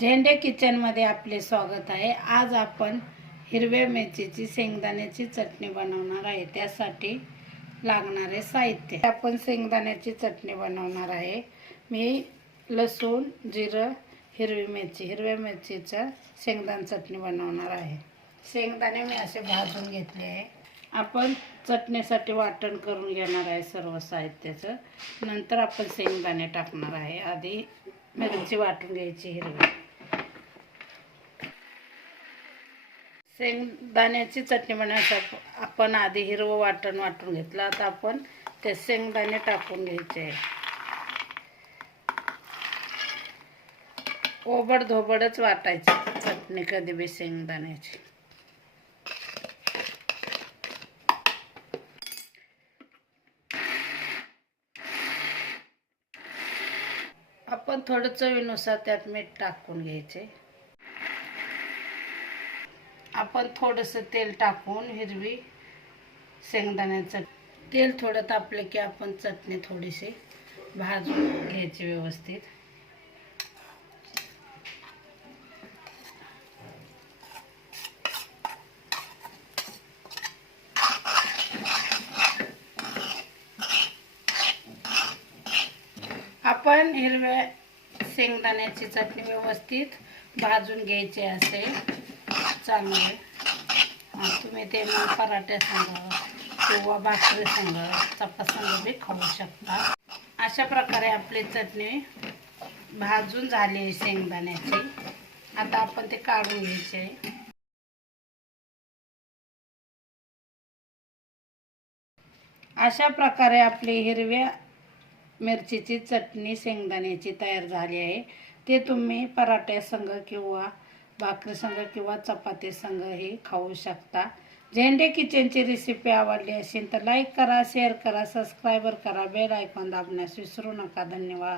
झेंडे किचनमध्ये आपले स्वागत आहे. आज आपण हिरव्या मिरचीची शेंगदाण्याची चटणी बनवणार आहे. त्यासाठी लागणारे साहित्य. आपण शेंगदाण्याची चटणी बनवणार आहे. मी लसूण जिरं हिरवी मिरची हिरव्या मिरचीचं शेंगदाण चटणी बनवणार आहे. शेंगदाणे मी असे भाजून घेतले आहे. आपण चटणीसाठी वाटण करून घेणार आहे सर्व साहित्याचं. नंतर आपण शेंगदाणे टाकणार आहे. आधी मिरची वाटून घ्यायची हिरवी. शेंगदाण्याची चटणी बनवण्यासाठी आपण आधी हिरवं वाटण वाटून घेतलं आता आपण ते शेंगदाणे टाकून घ्यायचे ओबड धोबडच वाटायची चटणी कधी बी शेंगदाण्याची आपण थोडं चवीनुसार त्यात मीठ टाकून घ्यायचे. आपण थोडंसं तेल टाकून हिरवी शेंगदाण्याचं तेल थोडं तापलं की आपण चटणी थोडीशी भाजून घ्यायची व्यवस्थित. आपण हिरव्या शेंगदाण्याची चटणी व्यवस्थित भाजून घ्यायची असेल. चांगलं आहे. तुम्ही ते मग पराठ्यासंग किंवा भाकरीसंग संग. बी खाऊ शकता. अशा प्रकारे आपली चटणी भाजून झाली आहे शेंगदाण्याची. आता आपण ते काढून घ्यायचे अशा प्रकारे आपली हिरव्या मिरचीची चटणी शेंगदाण्याची तयार झाली आहे. ते तुम्ही पराठ्या संग किंवा भाकरी संग किंवा चपाती संग हे खाऊ शकता. झेंडे किचनची रेसिपी आवडली असेल तर लाईक करा शेअर करा सबस्क्राईबर करा बेल आयकॉन दाबण्यास विसरू नका. धन्यवाद.